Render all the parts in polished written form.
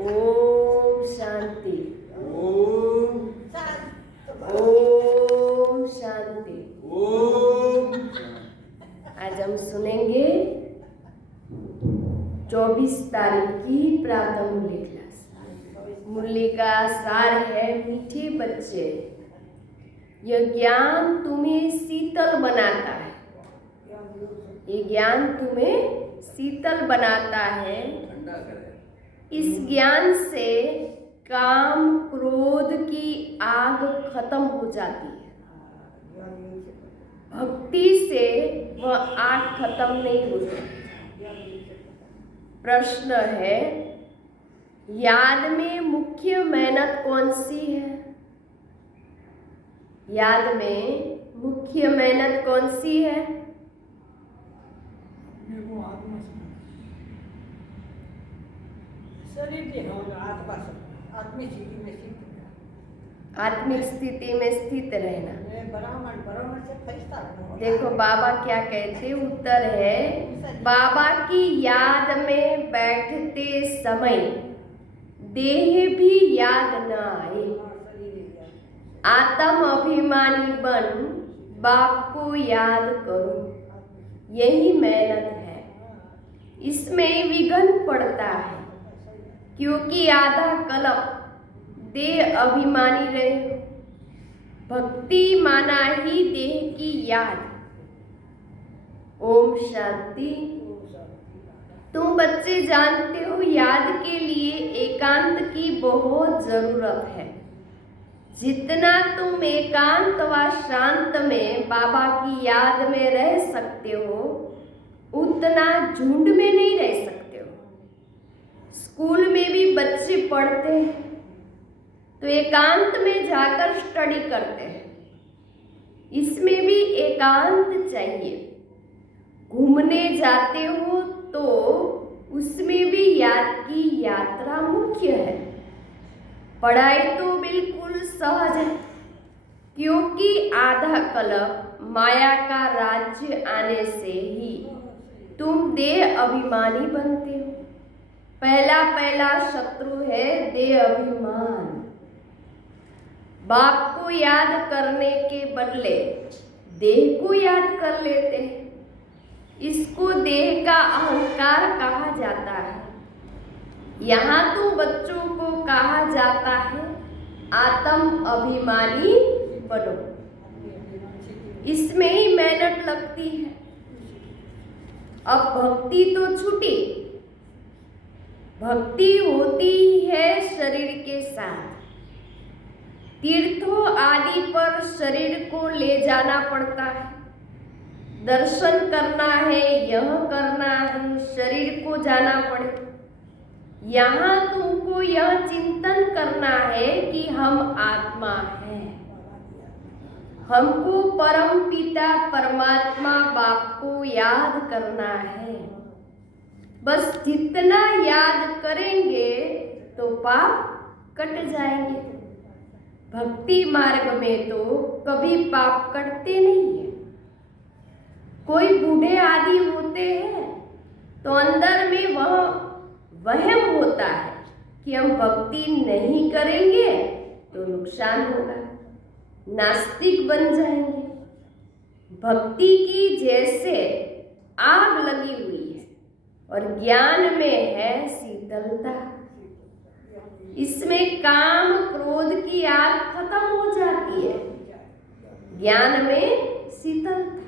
ओम शांति। ओम ओम शांति। ओम। आज हम सुनेंगे 24 तारीख की प्रातः मूल्य क्लास। मूल्य का सार है, मीठे बच्चे, यह ज्ञान तुम्हें शीतल बनाता है। ये ज्ञान तुम्हें शीतल बनाता है। इस ज्ञान से काम क्रोध की आग खत्म हो जाती है। भक्ति से वह आग खत्म नहीं होती। प्रश्न है, याद में मुख्य मेहनत कौन सी है? याद में मुख्य मेहनत कौन सी है? आत्मिक स्थिति में स्थित रहना। देखो बाबा क्या कहते, उत्तर है, बाबा की याद में बैठते समय देह भी याद न आए। आत्म अभिमानी बन बाप को याद करो, यही मेहनत है। इसमें विघ्न पड़ता है क्योंकि आधा कल्प देह अभिमानी रहे हो। भक्ति माना ही देह की याद। ओम शांति। तुम बच्चे जानते हो, याद के लिए एकांत की बहुत जरूरत है। जितना तुम एकांत व शांत में बाबा की याद में रह सकते हो, उतना झुंड में नहीं रह सकते हो। स्कूल में भी बच्चे पढ़ते हैं तो एकांत में जाकर स्टडी करते हैं। इसमें भी एकांत चाहिए। घूमने जाते हो तो उसमें भी याद की यात्रा मुख्य है। पढ़ाई तो बिल्कुल सहज है क्योंकि आधा कल्प माया का राज्य आने से ही तुम देह अभिमानी बनते हो। पहला शत्रु है देह अभिमान। बाप को याद करने के बदले देह को याद कर लेते हैं। इसको देह का अहंकार कहा जाता है। यहाँ तो बच्चों को कहा जाता है आत्म अभिमानी बनो। इसमें ही मेहनत लगती है। अब भक्ति तो छूटी। भक्ति होती है शरीर के साथ। तीर्थों आदि पर शरीर को ले जाना पड़ता है। दर्शन करना है, यह करना है, शरीर को जाना पड़े। यहाँ तुमको यह चिंतन करना है कि हम आत्मा हैं। हमको परम पिता परमात्मा बाप को याद करना है। बस जितना याद करेंगे तो पाप कट जाएंगे। भक्ति मार्ग में तो कभी पाप कटते नहीं है। कोई बूढ़े आदि होते हैं तो अंदर में वह वहम होता है कि हम भक्ति नहीं करेंगे तो नुकसान होगा, नास्तिक बन जाएंगे। भक्ति की जैसे आग लगी हुई है और ज्ञान में है शीतलता। इसमें काम क्रोध की आग खत्म हो जाती है। ज्ञान में शीतलता है।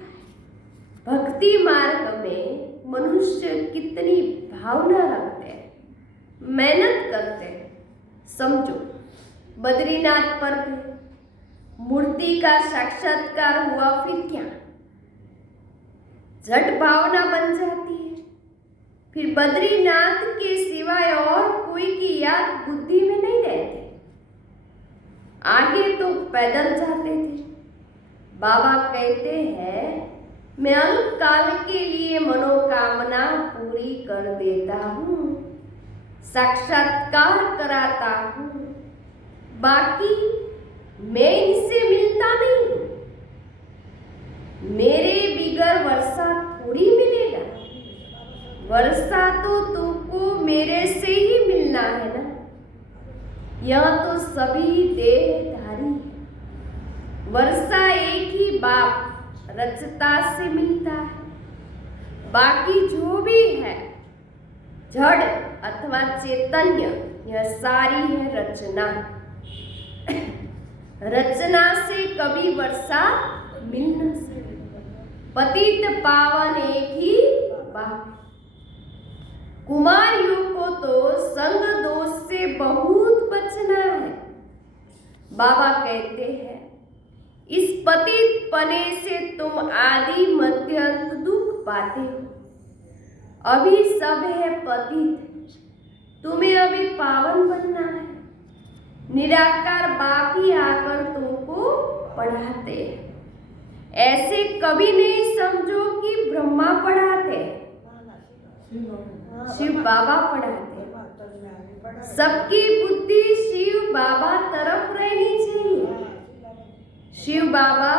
भक्ति मार्ग में मनुष्य कितनी भावना रखते हैं, मेहनत करते हैं। समझो, बद्रीनाथ पर मूर्ति का साक्षात्कार हुआ, फिर क्या झट भावना बन जाती है। फिर बद्रीनाथ के सिवाय और कोई की याद बुद्धि में नहीं रहती। आगे तो पैदल जाते थे। बाबा कहते हैं, मैं अल्प काल के लिए मनोकामना पूरी कर देता हूँ, साक्षात्कार कराता हूँ, बाकी मैं इनसे मिलता नहीं हूँ। मेरे बिगर वर्षा थोड़ी मिलेगा। वर्षा तो तुमको मेरे से ही मिलना है ना। यह तो सभी देहधारी है। वर्षा एक ही बाप रचता से मिलता है। बाकी जो भी है जड़ अथवा चैतन्य, यह सारी है रचना। रचना से कभी वर्षा मिल न सके। पतित पावन एक ही बाप। कुमारियों को तो संग दोष से बहुत बचना है। बाबा कहते हैं इस पतित पने से तुम आदि मध्य अंत दुख पाते हो। अभी सब है पतित, तुम्हें अभी पावन बनना है। निराकार बाप ही आकर तुमको पढ़ाते हैं। ऐसे कभी नहीं समझो कि ब्रह्मा पढ़ाते, शिव बाबा पढ़ाते। सबकी बुद्धि शिव बाबा तरफ रहनी चाहिए। शिव बाबा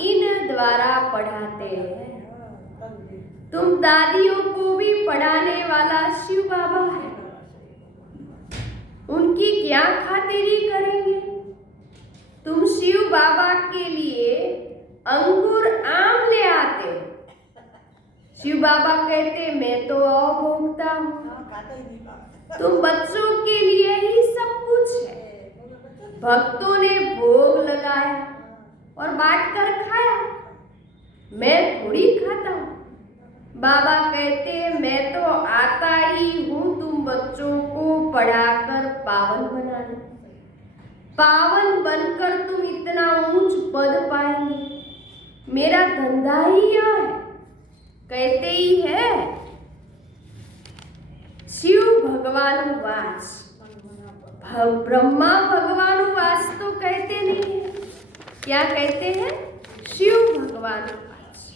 इन द्वारा पढ़ाते हैं। तुम दादियों को भी पढ़ाने वाला शिव बाबा है। उनकी क्या खातिरी करेंगे? तुम शिव बाबा के लिए अंगूर आम ले आते हो। शिव बाबा कहते मैं तो अभोक्ता हूँ। तुम बच्चों के लिए ही सब कुछ है। भक्तों ने भोग लगाया और बांट कर खाया, मैं थोड़ी खाता हूँ। बाबा कहते मैं तो आता ही हूँ तुम बच्चों को पढ़ाकर पावन बनाने। पावन बनकर तुम इतना ऊंच पद पाएंगे। मेरा धंधा ही यह है। कहते ही है शिव भगवान वास, ब्रह्मा भगवान वास तो कहते नहीं है। क्या कहते हैं? शिव भगवान वास।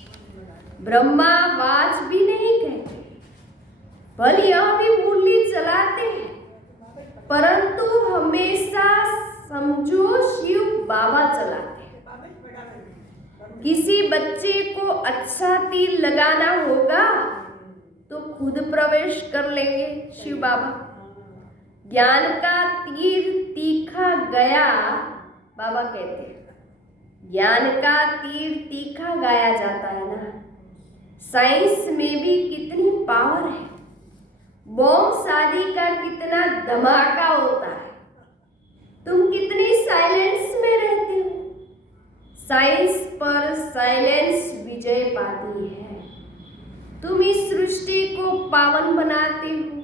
ब्रह्मा वाच भी नहीं कहते। भले यह भी मुरली चलाते हैं, परंतु हमेशा समझो शिव बाबा चलाते हैं। किसी बच्चे को अच्छा तीर लगाना होगा तो खुद प्रवेश कर लेंगे शिव बाबा। ज्ञान का तीर तीखा गया, बाबा कहते हैं ज्ञान का तीर तीखा गाया जाता है ना। साइंस में भी कितनी पावर है। बॉम्ब शादी का कितना धमाका होता है। तुम कितनी साइलेंस में रहते हो। साइंस पर साइलेंस विजय पाती है। तुम इस सृष्टि को पावन बनाते हो।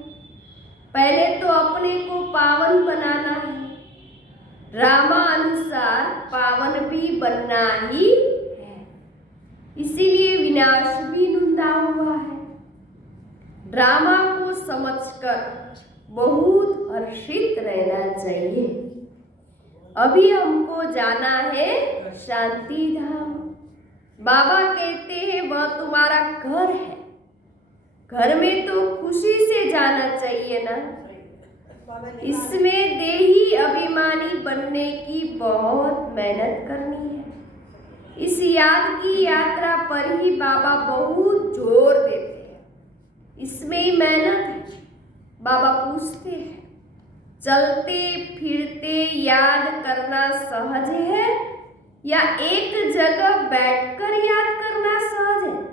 पहले तो अपने को पावन बनाना है। रामानुसार पावन भी बनना ही है। इसीलिए विनाश भी ढूंढा हुआ है। ड्रामा को समझकर बहुत हर्षित रहना चाहिए। अभी हमको जाना है शांति धाम। बाबा कहते हैं वह तुम्हारा घर है। घर में तो खुशी से जाना चाहिए ना। इसमें देही अभिमानी बनने की बहुत मेहनत करनी है। इस याद की यात्रा पर ही बाबा बहुत जोर देते हैं। इसमें ही मेहनत है। बाबा पूछते हैं चलते फिरते याद करना सहज है या एक जगह बैठकर याद करना सहज है?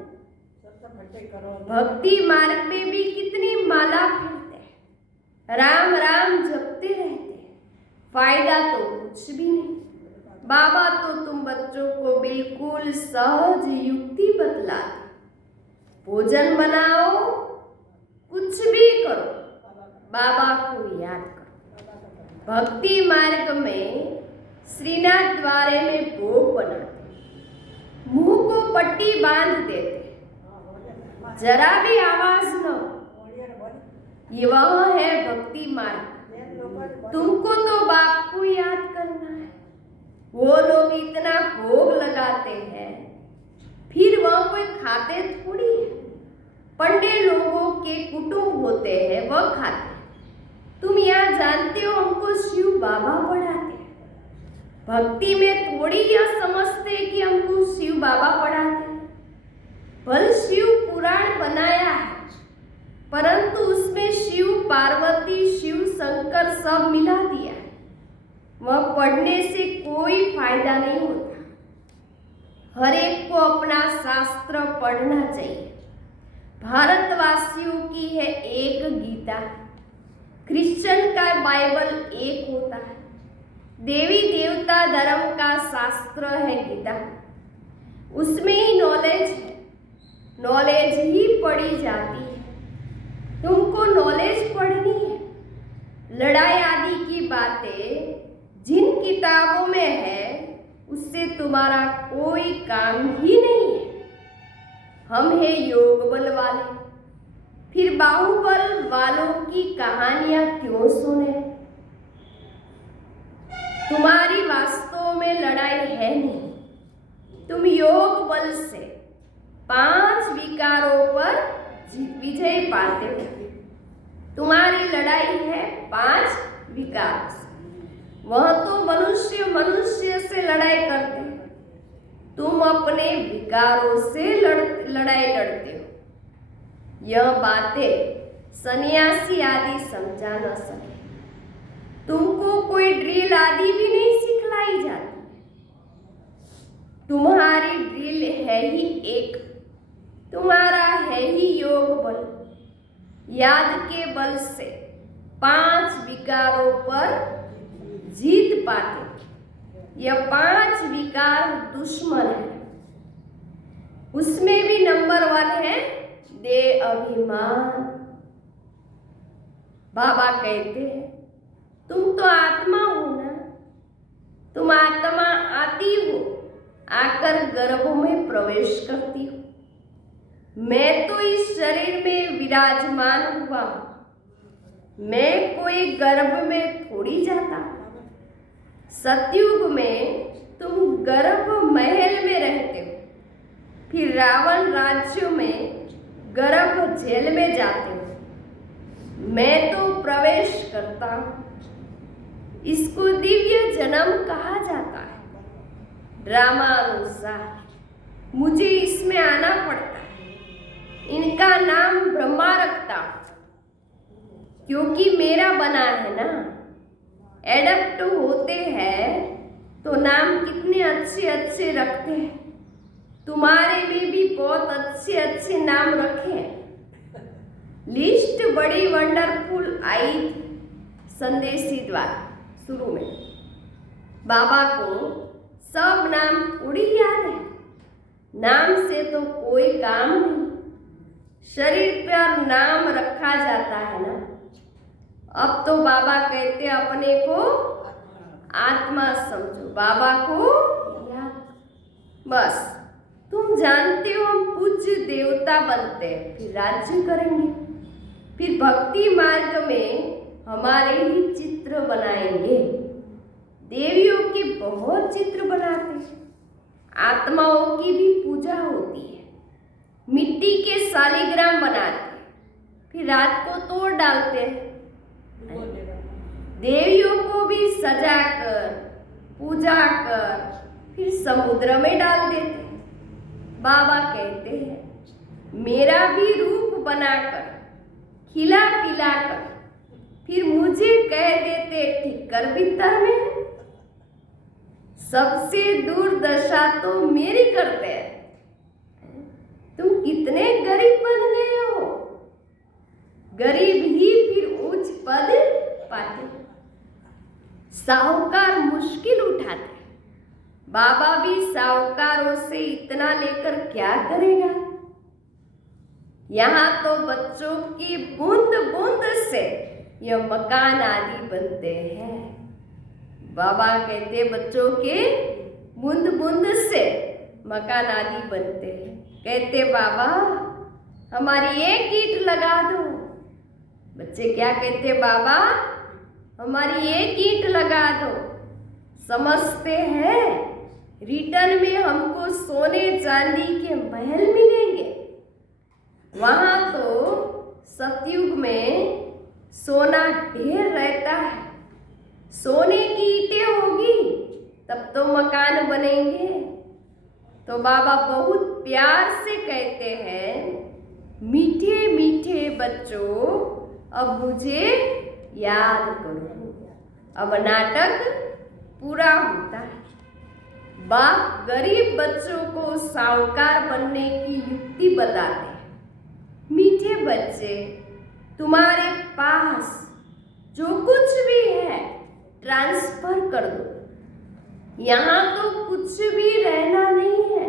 भक्ति मार्ग में भी कितनी माला फिरते हैं, राम राम जपते रहते हैं, फायदा तो कुछ भी नहीं। बाबा तो तुम बच्चों को बिल्कुल सहज युक्ति बतलाते। भोजन बनाओ, कुछ भी करो, बाबा को याद करो। भक्ति मार्ग में श्रीनाथ द्वारे में भोग बनाते, मुंह को पट्टी बांध देते, जरा भी आवाज न हो। ये वह है भक्ति मार्ग। तुमको तो बाप को याद करना है। वो लोग इतना भोग लगाते हैं, फिर वह कोई खाते थोड़ी है। पंडे लोगों के कुटुंब होते हैं, वह खाते। तुम यहाँ जानते हो हमको शिव बाबा पढ़ाते हैं। भक्ति में थोड़ी यह समझते कि हमको शिव बाबा पढ़ाते हैं। भले शिव पुराण बनाया है, परंतु उसमें शिव पार्वती शिव शंकर सब मिला दिया है। वह पढ़ने से कोई फायदा नहीं होता। हर एक को अपना शास्त्र पढ़ना चाहिए। भारतवासियों की है एक गीता, क्रिश्चियन का बाइबल एक होता है, देवी देवता धर्म का शास्त्र है गीता। उसमें ही नॉलेज है, नॉलेज ही पढ़ी जाती है। तुमको नॉलेज पढ़नी है। लड़ाई आदि की बातें जिन किताबों में है उससे तुम्हारा कोई काम ही नहीं है। हम हैं योग बल वाले, फिर बाहुबल वालों की कहानियां क्यों सुने? तुम्हारी वास्तव में लड़ाई है नहीं। तुम योग बल से 5 विकारों पर विजय पाते हो। तुम्हारी लड़ाई है 5 विकार से। वह तो मनुष्य से लड़ाई करते हैं, तुम अपने विकारों से लड़ाई लड़ते हो। यह बातें सन्यासी आदि समझा न सके। तुमको कोई ड्रिल आदि भी नहीं सिखलाई जाती। तुम्हारी ड्रिल है ही एक, तुम्हारा है ही योग बल। याद के बल से 5 विकारों पर जीत पाते। यह 5 विकार दुश्मन है। उसमें भी नंबर 1 है देह अभिमान। बाबा कहते हैं तुम तो आत्मा हो ना, तुम आत्मा आती हो, आकर गर्भ में प्रवेश करती हो। मैं तो इस शरीर में विराजमान हुआ, मैं कोई गर्भ में थोड़ी जाता। सतयुग में तुम गर्भ महल में रहते हो, फिर रावण राज्य में गर्भ जेल में जाते हो। मैं तो प्रवेश करता हूँ। इसको दिव्य जन्म कहा जाता है। ड्रामानुसार मुझे इसमें आना पड़ता है। इनका नाम ब्रह्मा रखता क्योंकि मेरा बना है ना। एडप्ट होते हैं तो नाम कितने अच्छे अच्छे रखते हैं। तुम्हारे में भी बहुत अच्छे अच्छे नाम रखे हैं। लिस्ट बड़ी वंडरफुल आई थी संदेशी द्वारा शुरू में। बाबा को सब नाम थोड़ी याद है। नाम से तो कोई काम नहीं। शरीर पर नाम रखा जाता है ना। अब तो बाबा कहते अपने को आत्मा समझो, बाबा को याद। बस तुम जानते हो हम पूज्य देवता बनते हैं, फिर राज्य करेंगे, फिर भक्ति मार्ग में हमारे ही चित्र बनाएंगे। देवियों के बहुत चित्र बनाते हैं। आत्माओं की भी पूजा होती है। मिट्टी के शालिग्राम बनाते हैं, फिर रात को तोड़ डालते हैं। देवियों को भी सजाकर पूजा कर फिर समुद्र में डाल देते हैं। बाबा कहते हैं मेरा भी रूप बनाकर खिला पिलाकर फिर मुझे कह देते ठिक्कर बिस्तर में। सबसे दूर दशा तो मेरी करते हैं। तुम कितने गरीब बन गए हो। गरीब ही फिर उच्च पद पाते। साहूकार मुश्किल उठाते। बाबा भी साहूकारों से इतना लेकर क्या करेगा। यहाँ तो बच्चों की बूंद बूंद से यह मकान आदि बनते हैं। बाबा कहते बच्चों के बूंद बूंद से मकान आदि बनते हैं। कहते बाबा हमारी एक ईंट लगा दो। बच्चे क्या कहते बाबा हमारी एक ईंट लगा दो। समझते हैं रिटर्न में हमको सोने चांदी के महल मिलेंगे। वहाँ तो सतयुग में सोना ढेर रहता है। सोने की ईंटें होगी तब तो मकान बनेंगे। तो बाबा बहुत प्यार से कहते हैं मीठे मीठे बच्चों अब मुझे याद करो। अब नाटक पूरा होता है। बाप गरीब बच्चों को साहूकार बनने की युक्ति बताते हैं। मीठे बच्चे, तुम्हारे पास जो कुछ भी है ट्रांसफर कर दो। यहाँ तो कुछ भी रहना नहीं है।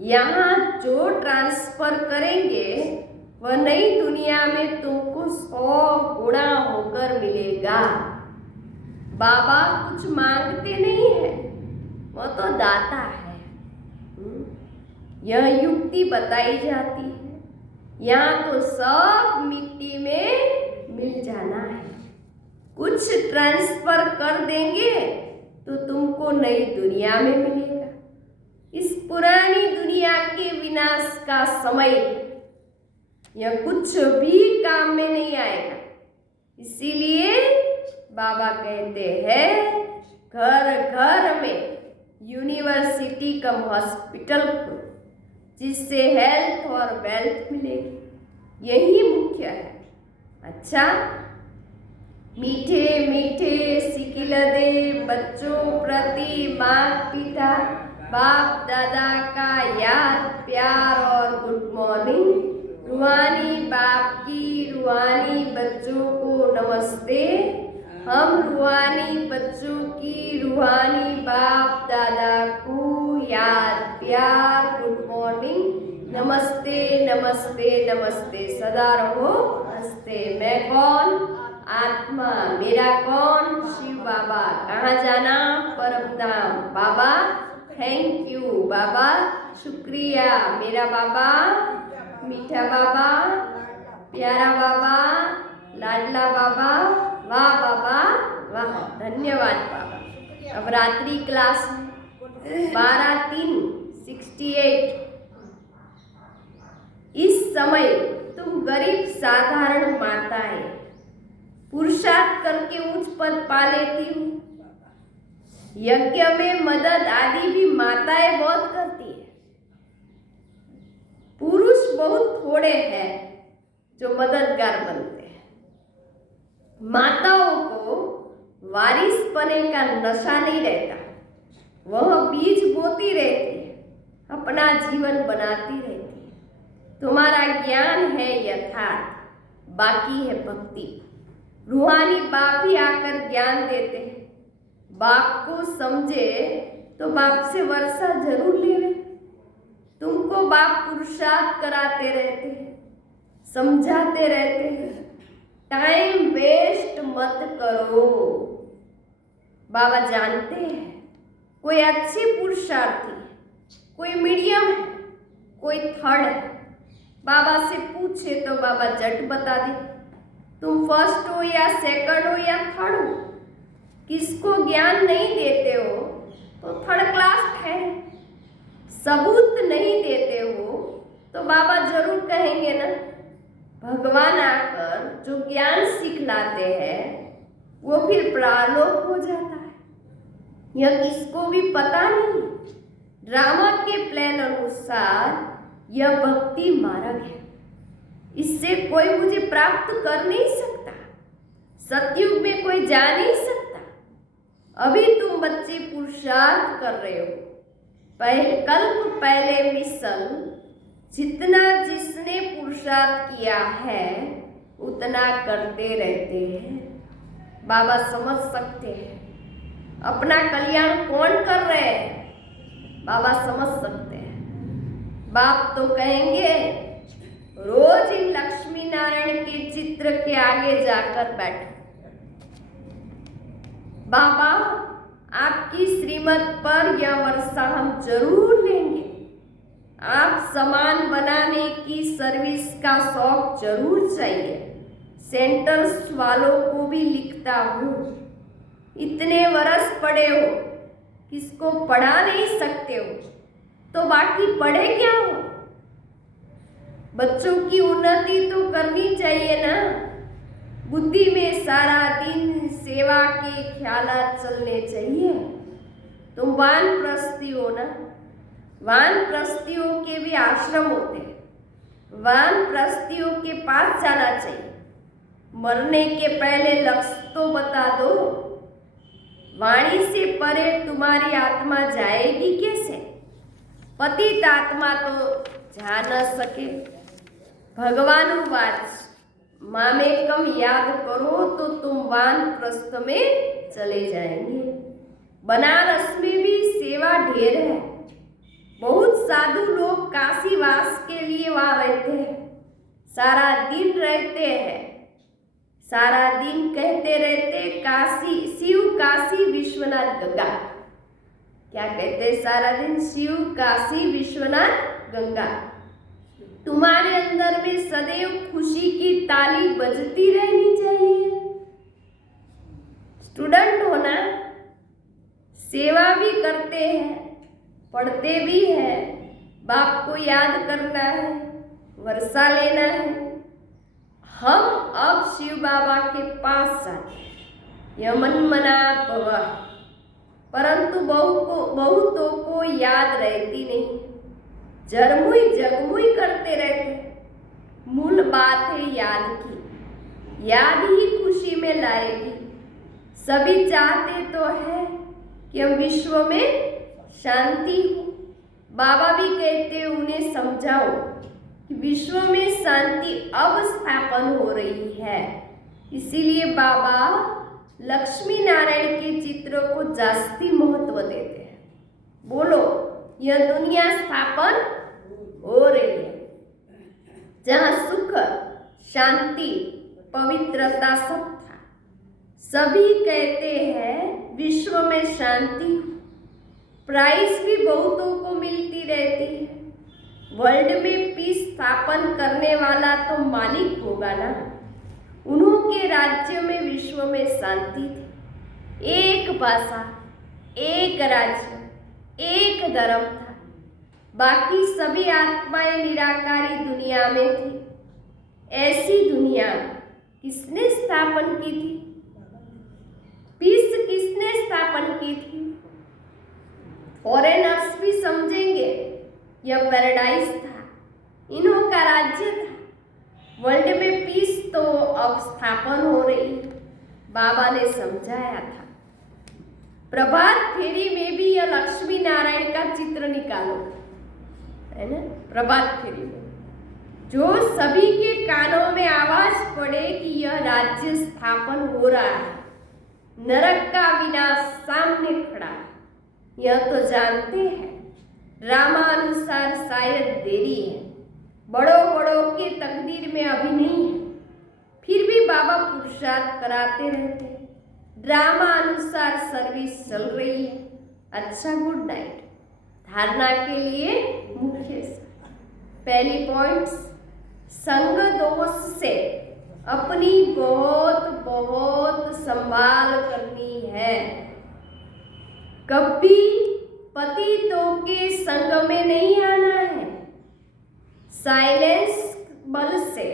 यहाँ जो ट्रांसफर करेंगे वह नई दुनिया में तुमको 100 गुना होकर मिलेगा। बाबा कुछ मांगते नहीं है, वह तो दाता है। यह युक्ति बताई जाती है। यहाँ तो सब मिट्टी में मिल जाना है। कुछ ट्रांसफर कर देंगे तो तुमको नई दुनिया में मिलेगा। इस पुरानी दुनिया के विनाश का समय यह कुछ भी काम में नहीं आएगा। इसीलिए बाबा कहते हैं घर घर में यूनिवर्सिटी कम हॉस्पिटल को, जिससे हेल्थ और वेल्थ मिलेगी। यही मुख्य है। अच्छा, मीठे मीठे सिकिलदे बच्चों प्रति माता पिता बाप दादा का याद प्यार और गुड मॉर्निंग। रूहानी बाप की रूहानी बच्चों को नमस्ते। हम रूहानी बच्चों की रूहानी बाप दादा को याद प्यार गुड मॉर्निंग। नमस्ते नमस्ते नमस्ते। सदा रहो हंसते। मैं कौन? आत्मा। मेरा कौन? शिव बाबा। कहाँ जाना? परम धाम। बाबा थैंक यू। बाबा शुक्रिया। मेरा बाबा मीठा बाबा, प्यारा बाबा, लाडला बाबा। वाह बाबा वाह। धन्यवाद बाबा। अब रात्रि क्लास 12/3/68। इस समय तुम गरीब साधारण माताएं पुरुषार्थ करके उच्च पद पा लेती हो। यज्ञ में मदद आदि भी माताएं बहुत करती है। पुरुष बहुत थोड़े हैं जो मददगार बनते हैं। माताओं को वारिस पने का नशा नहीं रहता। वह बीज बोती रहती है, अपना जीवन बनाती रहती है। तुम्हारा ज्ञान है यथार्थ, बाकी है भक्ति। रूहानी बाप ही आकर ज्ञान देते हैं। बाप को समझे तो बाप से वर्षा जरूर लेवे। तुमको बाप पुरुषार्थ कराते रहते हैं, समझाते रहते हैं। टाइम वेस्ट मत करो। बाबा जानते हैं कोई अच्छी पुरुषार्थी है, कोई मीडियम है, कोई थर्ड है। बाबा से पूछे तो बाबा झट बता दे तुम फर्स्ट हो या सेकंड हो या थर्ड हो। किसको ज्ञान नहीं देते हो तो थर्ड क्लास ठहरे। सबूत नहीं देते हो तो बाबा जरूर कहेंगे ना। भगवान आकर जो ज्ञान सिखलाते हैं वो फिर प्रालोक हो जाता है। यह किसको भी पता नहीं। ड्रामा के प्लान अनुसार यह भक्ति मार्ग है। इससे कोई मुझे प्राप्त कर नहीं सकता। सतयुग में कोई जा नहीं सकता। अभी तुम बच्चे पुरुषार्थ कर रहे हो। कल्प पहले मिशन जितना जिसने पुरुषार्थ किया है उतना करते रहते हैं। बाबा समझ सकते हैं अपना कल्याण कौन कर रहे हैं। बाबा समझ सकते हैं। बाप तो कहेंगे रोज इन लक्ष्मी नारायण के चित्र के आगे जाकर बैठो। बाबा आपकी श्रीमत पर यह वर्षा हम जरूर लेंगे। आप सामान बनाने की सर्विस का शौक जरूर चाहिए। सेंटर्स वालों को भी लिखता हूँ। इतने वर्ष पढ़े हो, किसको पढ़ा नहीं सकते हो तो बाकी पढ़े क्या हो। बच्चों की उन्नति तो करनी चाहिए ना। बुद्धि में सारा दिन सेवा के ख्यालात चलने चाहिए। तुम वानप्रस्थी हो ना। वानप्रस्थियों के भी आश्रम होते हैं। वानप्रस्थियों के पास जाना चाहिए। मरने के पहले लक्ष्य तो बता दो। वाणी से परे तुम्हारी आत्मा जाएगी कैसे? पतित आत्मा तो जा न सके। भगवान वाच मामेकम याद करो तो तुम वानप्रस्थ में चले जाएंगे। बनारस में भी सेवा ढेर है। बहुत साधु लोग काशीवास के लिए वहां रहते हैं, सारा दिन रहते हैं, सारा दिन कहते रहते काशी शिव काशी विश्वनाथ गंगा। क्या कहते हैं सारा दिन? शिव काशी विश्वनाथ गंगा। तुम्हारे अंदर में सदैव खुशी की ताली बजती रहनी चाहिए। स्टूडेंट होना, सेवा भी करते हैं, पढ़ते भी हैं, बाप को याद करना है, वर्षा लेना है। हम अब शिव बाबा के पास जाते यमन मना भवा, परंतु बहुतों को याद रहती नहीं, जरमुई जगमुई करते रहते। मूल बात है याद की, याद ही खुशी में लाएगी। सभी चाहते तो है कि हम विश्व में शांति हो। बाबा भी कहते हैं उन्हें समझाओ कि विश्व में शांति अब स्थापन हो रही है। इसीलिए बाबा लक्ष्मी नारायण के चित्रों को जास्ती महत्व देते हैं। बोलो, यह दुनिया स्थापन हो रही है जहाँ सुख, शांति, पवित्रता सब था। सभी कहते हैं विश्व में शांति हो। प्राइज भी बहुतों को मिलती रहती है। वर्ल्ड में पीस स्थापन करने वाला तो मालिक होगा ना। उन्हों के राज्य में विश्व में शांति थी। एक भाषा, एक राज्य, एक धर्म था। बाकी सभी आत्माएं निराकारी दुनिया में थी। ऐसी दुनिया किसने स्थापन की थी? पीस किसने स्थापन की थी? फॉरेनर्स भी समझेंगे यह पैराडाइज था, इन्हों का राज्य था। वर्ल्ड में पीस तो अब स्थापन हो रही है, बाबा ने समझाया था। प्रभात फेरी में भी यह लक्ष्मी नारायण का चित्र निकालो, है ना? प्रभात फेरी में जो सभी के कानों में आवाज पड़े कि यह राज्य स्थापन हो रहा है, नरक का विनाश सामने खड़ा है, यह तो जानते हैं। रामानुसार शायद देरी है, बड़ों के तकदीर में अभी नहीं है, फिर भी बाबा पुरुषार्थ कराते रहते हैं। ड्रामा अनुसार सर्विस चल रही है। अच्छा, गुड नाइट। धारणा के लिए मुख्य पहली पॉइंट्स, संग दोष से अपनी बहुत संभाल करनी है। कभी पतितों के संग में नहीं आना है। साइलेंस बल से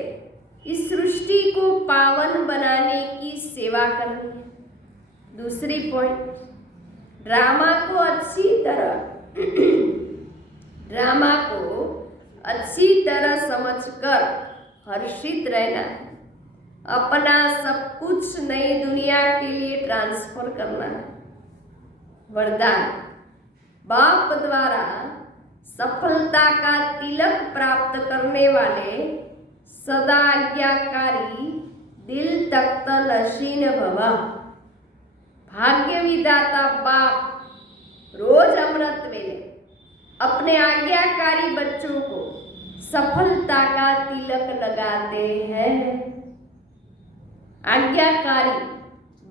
इस सृष्टि को पावन बनाने की सेवा करनी है। दूसरी पॉइंट, ड्रामा को अच्छी तरह समझकर हर्षित रहना है। अपना सब कुछ नई दुनिया के लिए ट्रांसफर करना है। वरदान, बाप द्वारा सफलता का तिलक प्राप्त करने वाले सदा आज्ञाकारी दिल तख्त नशीन भवा। भाग्य विधाता बाप रोज अमृत वेले अपने आज्ञाकारी बच्चों को सफलता का तिलक लगाते हैं। आज्ञाकारी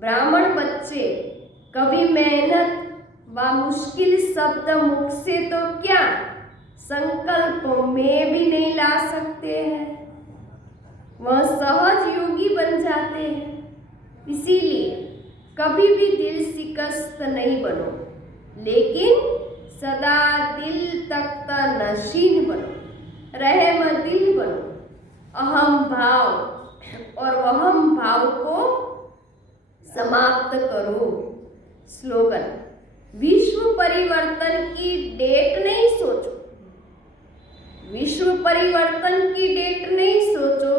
ब्राह्मण बच्चे कभी मेहनत व मुश्किल शब्द मुख से तो क्या संकल्प में भी नहीं ला सकते हैं, वह सहज योगी बन जाते हैं। इसीलिए कभी भी दिल शिकस्त नहीं बनो, लेकिन सदा दिल तख्त नशीन बनो, रहम दिल बनो। अहम भाव और वहम भाव को समाप्त करो। स्लोगन, विश्व परिवर्तन की डेट नहीं सोचो, विश्व परिवर्तन की डेट नहीं सोचो,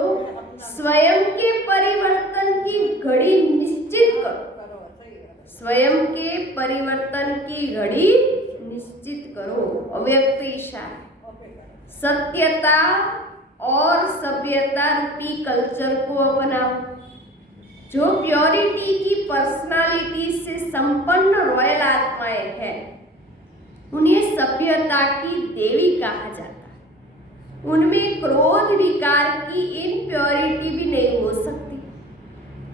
स्वयं के परिवर्तन की घड़ी निश्चित करो। स्वयं के परिवर्तन की घड़ी निश्चित करो। अव्यक्त इशारा। सत्यता और सभ्यता रूपी कल्चर को अपनाओ। जो प्योरिटी की पर्सनालिटी से संपन्न रॉयल आत्माएं हैं, उन्हें सभ्यता की देवी कहा जाता है। उनमें क्रोध विकार की इनप्योरिटी भी नहीं हो सकती।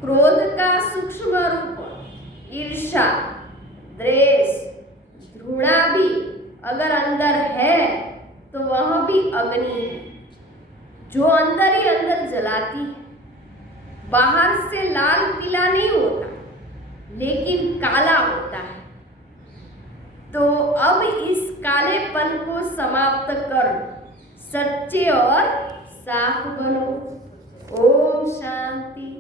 क्रोध का सूक्ष्म रूप ईर्ष्या, द्वेष, घृणा भी अगर अंदर है तो वह भी अग्नि है, जो अंदर ही अंदर जलाती है। बाहर से लाल पीला नहीं होता, लेकिन काला होता है। तो अब इस कालेपन को समाप्त कर सच्चे और साफ बनो। ओम शांति।